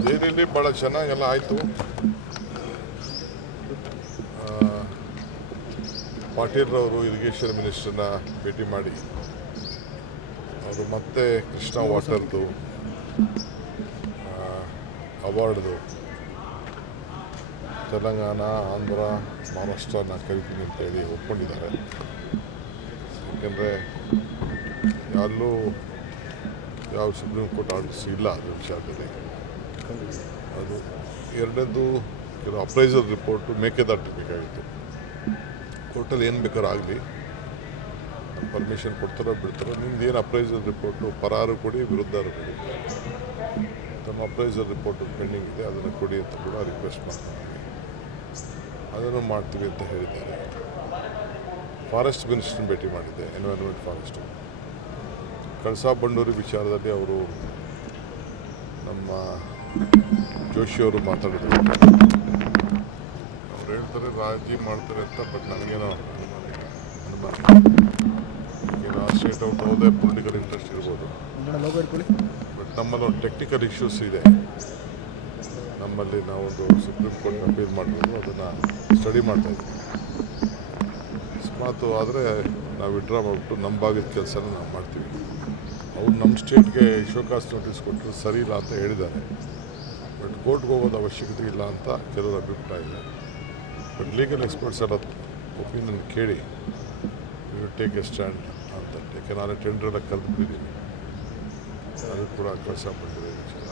ದೆಹಲಿಯಲ್ಲಿ ಭಾಳ ಚೆನ್ನಾಗೆಲ್ಲ ಆಯಿತು. ಪಾಟೀಲ್ರವರು, ಇರಿಗೇಷನ್ ಮಿನಿಸ್ಟರ್ನ ಭೇಟಿ ಮಾಡಿ. ಅವರು ಮತ್ತೆ ಕೃಷ್ಣ ವಾಟರ್ದು ಅವಾರ್ಡ್ದು ತೆಲಂಗಾಣ, ಆಂಧ್ರ, ಮಹಾರಾಷ್ಟ್ರನ ಕರಿತೀನಿ ಅಂತ ಹೇಳಿ ಒಪ್ಕೊಂಡಿದ್ದಾರೆ. ಯಾಕೆಂದರೆ ಯಾರಲ್ಲೂ ಯಾವ ಸುಪ್ರೀಂ ಕೋರ್ಟ್ ಆರ್ಡರ್ಸ್ ಇಲ್ಲ ಅದ್ರ ವಿಚಾರದಲ್ಲಿ. ಅದು ಎರಡನೇದು ಕೆಲವು ಅಪ್ರೈಸಲ್ ರಿಪೋರ್ಟು ಮೇಕೆದಾಟು ಬೇಕಾಗಿತ್ತು. ಕೋರ್ಟಲ್ಲಿ ಏನು ಬೇಕಾದ್ರೂ ಆಗಲಿ. ಪರ್ಮಿಷನ್ ಕೊಡ್ತಾರೋ ಬಿಡ್ತಾರೋ, ನಿಮ್ದು ಏನು ಅಪ್ರೈಸಲ್ ರಿಪೋರ್ಟು ಪರಾರು ಕೊಡಿ, ವಿರುದ್ಧಾರು ಕೊಡಿ. ತಮ್ಮ ಅಪ್ರೈಸಲ್ ರಿಪೋರ್ಟ್ ಪೆಂಡಿಂಗ್ ಇದೆ, ಅದನ್ನು ಕೊಡಿ ಅಂತ ಕೂಡ ರಿಕ್ವೆಸ್ಟ್ ಮಾಡ್ತಾರೆ. ಅದನ್ನು ಮಾಡ್ತೀವಿ ಅಂತ ಹೇಳಿದ್ದಾರೆ. ಫಾರೆಸ್ಟ್ ಮಿನಿಸ್ಟ್ರನ್ನ ಭೇಟಿ ಮಾಡಿದ್ದೆ ಎನ್ವೈರ್ಮೆಂಟ್ ಫಾರೆಸ್ಟು ಕಳಸಾ ಬಂಡೂರಿ ವಿಚಾರದಲ್ಲಿ ಅವರು ನಮ್ಮ ಜೋಶಿಯವರು ಮಾತಾಡಿದ್ರು. ಅವ್ರು ಹೇಳ್ತಾರೆ, ರಾಜಿ ಮಾಡ್ತಾರೆ ಅಂತ ಬಟ್ ನನಗೇನೋ ಏನೋ ಸ್ಟೇಟ್ ಔಟ್ ಯಾವುದೇ ಪೊಲಿಟಿಕಲ್ ಇಂಟ್ರೆಸ್ಟ್ ಇರ್ಬೋದು. ಬಟ್ ನಮ್ಮಲ್ಲಿ ಒಂದು ಟೆಕ್ನಿಕಲ್ ಇಶ್ಯೂಸ್ ಇದೆ. ನಮ್ಮಲ್ಲಿ ನಾವೊಂದು ಸುಪ್ರೀಂ ಕೋರ್ಟ್ ಅಪೀಲ್ ಮಾಡಬೇಕು ಅದನ್ನು ಸ್ಟಡಿ ಮಾಡ್ತಾ ಇದ್ದೀವಿ ಅಕಸ್ಮಾತ್ ಆದರೆ ನಾವು ವಿಡ್ರಾ ಮಾಡಿಬಿಟ್ಟು ನಮ್ಮ ಭಾಗದ ಕೆಲಸನ ನಾವು ಮಾಡ್ತೀವಿ. ಅವ್ರು ನಮ್ಮ ಸ್ಟೇಟ್ಗೆ ಶೋಕಾಸ್ ನೋಟಿಸ್ ಕೊಟ್ಟರು ಸರಿ ಇಲ್ಲ ಅಂತ ಹೇಳಿದ್ದಾರೆ. ಕೋರ್ಟ್ಗೆ ಹೋಗೋದು ಅವಶ್ಯಕತೆ ಇಲ್ಲ ಅಂತ ಕೆಲವರು ಅಭಿಪ್ರಾಯ ಇದೆ. ಬಟ್ ಲೀಗಲ್ ಎಕ್ಸ್ಪರ್ಟ್ಸ್ ಎಲ್ಲ ಒಪಿನಿಯನ್ ಕೇಳಿ ಯು ಟೇಕ್ ಎ ಸ್ಟ್ಯಾಂಡ್ ಅಂತ ಯಾಕೆ ನಾನು ಟೆಂಡರ್ ಎಲ್ಲ ಕರೆದು ಬಿಟ್ಟಿದ್ದೀನಿ ಅದು ಕೂಡ ಕೆಲಸ ಮಾಡಿದೆ ವಿಷಯ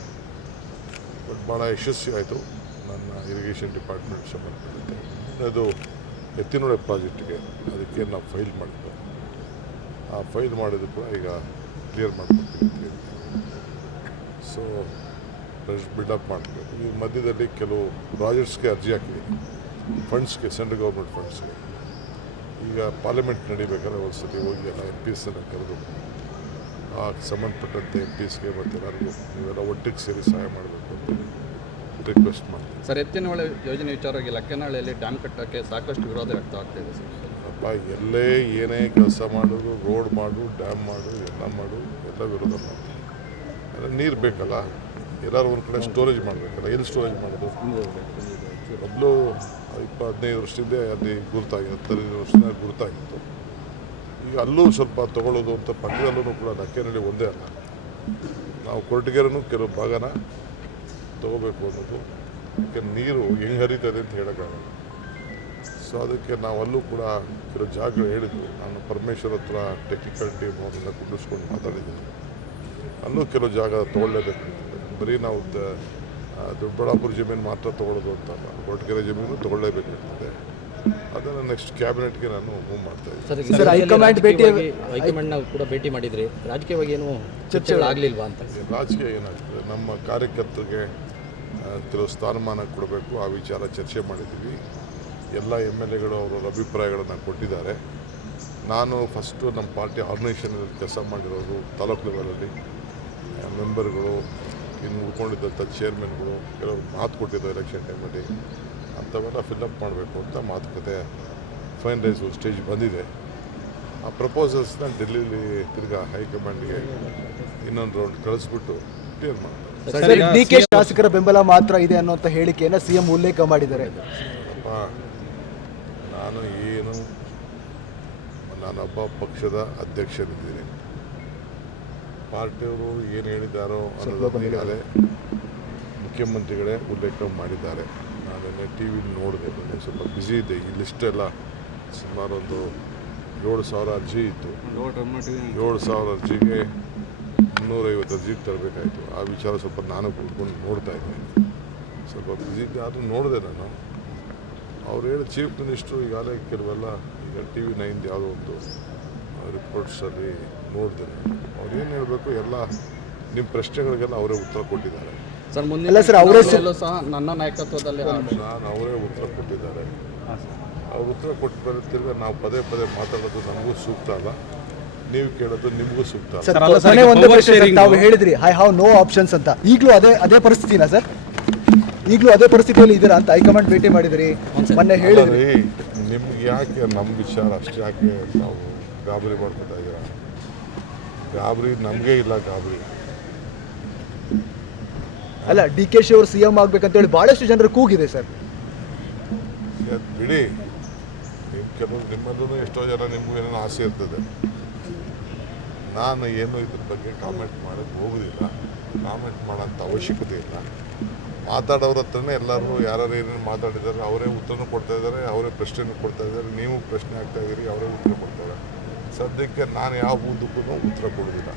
ಬಟ್ ಭಾಳ ಯಶಸ್ವಿ ಆಯಿತು. ನನ್ನ ಇರಿಗೇಷನ್ ಡಿಪಾರ್ಟ್ಮೆಂಟ್ ಸಂಬಂಧಪಟ್ಟಂತೆ. ಅದು ಎತ್ತಿನೊಳೆ ಪ್ರಾಜೆಕ್ಟ್ಗೆ ಅದಕ್ಕೆ ನಾವು ಫೈಲ್ ಮಾಡಿದ್ದೆ. ಆ ಫೈಲ್ ಮಾಡಿದ್ರು ಕೂಡ ಈಗ ಕ್ಲಿಯರ್ ಹೇಳಿದ್ವಿ ಸೊ ಫ್ರೆಶ್ ಬಿಲ್ಡಪ್ ಮಾಡಬೇಕು ಈ ಮಧ್ಯದಲ್ಲಿ ಕೆಲವು ಪ್ರಾಜೆಕ್ಟ್ಸ್ಗೆ ಅರ್ಜಿ ಹಾಕಿದೆ ಫಂಡ್ಸ್ಗೆ ಸೆಂಟ್ರಲ್ ಗೌರ್ಮೆಂಟ್ ಫಂಡ್ಸ್ಗೆ ಈಗ ಪಾರ್ಲಿಮೆಂಟ್ ನಡಿಬೇಕಾದ್ರೆ ಒಂದು ಸತಿ ಹೋಗಿ ಎಲ್ಲ ಎಂ ಪಿ ಎಸ್ನ ಕರೆದು ಆ ಸಂಬಂಧಪಟ್ಟಂತೆ ಎಂ ಪಿಸ್ಗೆ ಮತ್ತು ಎಲ್ಲರಿಗೂ ನೀವೆಲ್ಲ ಒಟ್ಟಿಗೆ ಸೇರಿ ಸಹಾಯ ಮಾಡಬೇಕು ಅಂತ ರಿಕ್ವೆಸ್ಟ್ ಮಾಡ್ತೀನಿ. ಸರ್ ಎತ್ತಿನ ಎತ್ತಿನಹೊಳೆ ಯೋಜನೆ ವಿಚಾರವಾಗಿ ಲಕ್ಕನಹಳ್ಳಿಯಲ್ಲಿ ಡ್ಯಾಮ್ ಕಟ್ಟೋಕ್ಕೆ ಸಾಕಷ್ಟು ವಿರೋಧ ವ್ಯಕ್ತವಾಗ್ತಿದೆ ಸರ್. ಅಪ್ಪ ಎಲ್ಲೇ ಏನೇ ಕೆಲಸ ಮಾಡೋದು ರೋಡ್ ಮಾಡು ಡ್ಯಾಮ್ ಮಾಡು ಎಲ್ಲ ಮಾಡು ಎಲ್ಲ ವಿರೋಧ ಮಾಡ್ತೀನಿ. ನೀರು ಬೇಕಲ್ಲ? ಎಲ್ಲರೂ ಒಂದು ಕಡೆ ಸ್ಟೋರೇಜ್ ಮಾಡಬೇಕಲ್ಲ, ಎಲ್ಲಿ ಸ್ಟೋರೇಜ್ ಮಾಡೋದು? ಮೊದಲು ಇಪ್ಪ ಹದಿನೈದು ವರ್ಷದಿಂದ ಅಲ್ಲಿ ಗುರುತಾಗಿ ಹತ್ತೈದು ವರ್ಷದಿಂದ ಗುರುತಾಗಿತ್ತು. ಈಗ ಅಲ್ಲೂ ಸ್ವಲ್ಪ ತಗೊಳ್ಳೋದು ಅಂತ ಪಕ್ಕದಲ್ಲೂ ಕೂಡ ಲಕ್ಕೇನಹಳ್ಳಿ ಒಂದೇ ಅಲ್ಲ. ನಾವು ಕೊರಟಗೆರೆನೂ ಕೆಲವು ಭಾಗನ ತಗೋಬೇಕು ಅನ್ನೋದು ಯಾಕೆ ನೀರು ಹೆಂಗೆ ಹರಿತದೆ ಅಂತ ಹೇಳೋಕ್ಕಾಗಲ್ಲ. ಸೊ ಅದಕ್ಕೆ ನಾವು ಅಲ್ಲೂ ಕೂಡ ಕೆಲವು ಜಾಗ ಹೇಳಿದ್ವಿ. ನಾನು ಪರಮೇಶ್ವರ್ ಹತ್ರ ಟೆಕ್ನಿಕಲ್ ಟೀಮ್ ಅವ್ರನ್ನ ಕುಂಡಿಸ್ಕೊಂಡು ಮಾತಾಡಿದ್ದೀನಿ. ಅಲ್ಲೂ ಕೆಲವು ಜಾಗ ತೊಗೊಳ್ಳೇಬೇಕು ಬರೀ ನಾವು ದೊಡ್ಡಬಳ್ಳಾಪುರ ಜಮೀನು ಮಾತ್ರ ತೊಗೊಳ್ಳೋದು ಅಂತ ಅಲ್ಲ. ಕೊರಟಗೆರೆ ಜಮೀನು ತೊಗೊಳ್ಳೇಬೇಕಾಗ್ತದೆ. ಅದನ್ನು ನೆಕ್ಸ್ಟ್ ಕ್ಯಾಬಿನೆಟ್ಗೆ ನಾನು ಮೂವ್ ಮಾಡ್ತಾ ಇದ್ದೀನಿ. ಹೈಕಮಾಂಡ್ ಭೇಟಿ- ಕೂಡ ಭೇಟಿ ಮಾಡಿದ್ರಿ. ರಾಜಕೀಯವಾಗಿ ಏನು ಚರ್ಚೆಗಳಾಗಲಿಲ್ವಾ ಅಂತ? ರಾಜಕೀಯ ಏನಾಗ್ತದೆ? ನಮ್ಮ ಕಾರ್ಯಕರ್ತರಿಗೆ ಕೆಲವು ಸ್ಥಾನಮಾನ ಕೊಡಬೇಕು ಆ ವಿಚಾರ ಚರ್ಚೆ ಮಾಡಿದ್ದೀವಿ ಎಲ್ಲ ಎಂ ಎಲ್ ಎಗಳು ಅವರ ಅಭಿಪ್ರಾಯಗಳನ್ನು ಕೊಟ್ಟಿದ್ದಾರೆ. ನಾನು ಫಸ್ಟು ನಮ್ಮ ಪಾರ್ಟಿ ಆರ್ಗನೈಸೇಷನಲ್ಲಿ ಕೆಲಸ ಮಾಡಿರೋರು ತಾಲೂಕು ಲೆವೆಲಲ್ಲಿ ಮೆಂಬರ್ಗಳು ಇನ್ನು ಉಳ್ಕೊಂಡಿದ್ದಂಥ ಚೇರ್ಮನ್ಗಳು ಕೆಲವರು ಮಾತು ಕೊಟ್ಟಿದ್ದಾರೆ ಎಲೆಕ್ಷನ್ ಟೈಮಲ್ಲಿ ಅಂಥವೆಲ್ಲ ಫಿಲ್ಅಪ್ ಮಾಡಬೇಕು ಅಂತ ಮಾತುಕತೆ ಫೈನಲೈಸ್ ಸ್ಟೇಜ್ ಬಂದಿದೆ. ಆ ಪ್ರಪೋಸಲ್ಸ್ನ ಡೆಲ್ಲಿಲಿ ತಿರ್ಗಾ ಹೈಕಮಾಂಡ್ಗೆ ಇನ್ನೊಂದು ರೌಂಡ್ ಕಳಿಸ್ಬಿಟ್ಟು ಕ್ಲಿಯರ್ ಮಾಡ್ತಾರೆ. ಸರ್ ಡಿ ಕೆ ಶಾಸಕರ ಬೆಂಬಲ ಮಾತ್ರ ಇದೆ ಅನ್ನೋಂಥ ಹೇಳಿಕೆಯನ್ನು ಸಿ ಸಿಎಂ ಉಲ್ಲೇಖ ಮಾಡಿದ್ದಾರೆ. ಅಪ್ಪ ನಾನು ಏನು ನಾನೊಬ್ಬ ಪಕ್ಷದ ಅಧ್ಯಕ್ಷರಿದ್ದೀನಿ ಪಾರ್ಟಿಯವರು ಏನು ಹೇಳಿದ್ದಾರೋ ಅನ್ನೋದನ್ನು ಈಗಾಗಲೇ ಮುಖ್ಯಮಂತ್ರಿಗಳೇ ಉಲ್ಲೇಖ ಮಾಡಿದ್ದಾರೆ. ನಾನು ಟಿ ವಿಲಿ ನೋಡಿದೆ ನನಗೆ ಸ್ವಲ್ಪ ಬ್ಯುಸಿ ಇದೆ ಈ ಲಿಸ್ಟ್ ಎಲ್ಲ ಸುಮಾರು ಒಂದು ಏಳು ಸಾವಿರ ಅರ್ಜಿ ಇತ್ತು. ಏಳು ಸಾವಿರ ಅರ್ಜಿಗೆ ಮುನ್ನೂರೈವತ್ತು ಅರ್ಜಿ ತರಬೇಕಾಯಿತು. ಆ ವಿಚಾರ ಸ್ವಲ್ಪ ನಾನು ಕೂತ್ಕೊಂಡು ನೋಡ್ತಾ ಇದ್ದೆ. ಸ್ವಲ್ಪ ಬ್ಯುಸಿ ಇದೆ ಆದರೂ ನೋಡಿದೆ ನಾನು. ಅವ್ರು ಹೇಳಿ ಚೀಫ್ ಮಿನಿಸ್ಟ್ರು ಈಗಾಗಲೇ ಕೆಲವೆಲ್ಲ ಈಗ ಟಿ ವಿ ನೈನ್ದು ಯಾವುದೋ ಒಂದು ರಿಪೋರ್ಟ್ಸಲ್ಲಿ ನೋಡಿದೆ ಅವ್ರು ಏನು ಹೇಳಬೇಕು ಎಲ್ಲ ನಿಮ್ಮ ಪ್ರಶ್ನೆಗಳಿಗೆಲ್ಲ ಅವರೇ ಉತ್ತರ ಕೊಟ್ಟಿದ್ದಾರೆ. ಸರ್ ಮುಂದಿನ ಸರ್, ಅವರೇ ಸಹ ನನ್ನ ನಾಯಕತ್ವದಲ್ಲಿ ನಾನು ಅವರೇ ಉತ್ತರ ಕೊಟ್ಟಿದ್ದಾರೆ. ಅವ್ರು ಉತ್ತರ ಕೊಟ್ಟು ಬರುತ್ತಿರುವ ನಾವು ಪದೇ ಪದೇ ಮಾತಾಡೋದು ನಮಗೂ ಸೂಕ್ತ ಅಲ್ಲ. ನೀವು ಕೇಳೋದು ನಿಮಗೂ ಸೂಕ್ತ ಸರ್ ಕೊನೆ ಒಂದು ಪ್ರಶ್ನೆ ಸರ್, ತಾವು ಹೇಳಿದ್ರಿ ಐ ಹಾವ್ ನೋ ಆಪ್ಷನ್ಸ್ ಅಂತ. ಈಗಲೂ ಅದೇ ಅದೇ ಪರಿಸ್ಥಿತಿನಾ ಸರ್? ಈಗಲೂ ಅದೇ ಪರಿಸ್ಥಿತಿಯಲ್ಲಿ ಇದ್ದೀರಾ ಅಂತ ಹೈಕಮಾಂಡ್ ಭೇಟಿ ಮಾಡಿದ್ರಿ ಮೊನ್ನೆ ಹೇಳಿದ್ರಿ. ನಿಮ್ಗೆ ಯಾಕೆ ನಮ್ಮ ವಿಚಾರ ಅಷ್ಟು ಯಾಕೆ ನಾವು ಗಾಬರಿ ಮಾಡ್ಕೊತಾ ಇದ್ದೀರಾ ಗಾಬರಿ ನಮಗೆ ಇಲ್ಲ ಗಾಬರಿ. ಅಲ್ಲ ಡಿ ಕೆ ಶಿ ಅವರು ಸಿ ಎಂ ಆಗ್ಬೇಕಂತೇಳಿ ಬಹಳಷ್ಟು ಜನರ ಕೂಗಿದೆ ಸರ್. ಬಿಡಿ. ನಿಮ್ಮ ಕೆಲವು ನಿಮ್ಮಲ್ಲೂ ಎಷ್ಟೋ ಜನ ನಿಮಗೂ ಏನೇನು ಆಸೆ ಇರ್ತದೆ. ನಾನು ಏನು ಇದ್ರ ಬಗ್ಗೆ ಕಾಮೆಂಟ್ ಮಾಡೋಕ್ಕೆ ಹೋಗೋದಿಲ್ಲ. ಕಾಮೆಂಟ್ ಮಾಡೋಂಥ ಅವಶ್ಯಕತೆ ಇಲ್ಲ. ಮಾತಾಡೋರ ಹತ್ರನೇ ಎಲ್ಲರೂ ಯಾರು ಏನೇನು ಮಾತಾಡಿದ್ದಾರೆ ಅವರೇ ಉತ್ತರನೂ ಕೊಡ್ತಾ ಇದ್ದಾರೆ ಅವರೇ ಪ್ರಶ್ನೆನೂ ಕೊಡ್ತಾ ಇದ್ದಾರೆ ನೀವು ಪ್ರಶ್ನೆ ಆಗ್ತಾ ಇದ್ದೀರಿ ಅವರೇ ಉತ್ತರ ಕೊಡ್ತಾರೆ. ಸದ್ಯಕ್ಕೆ ನಾನು ಯಾವ ಉದ್ದಕ್ಕೂ ಉತ್ತರ ಕೊಡೋದಿಲ್ಲ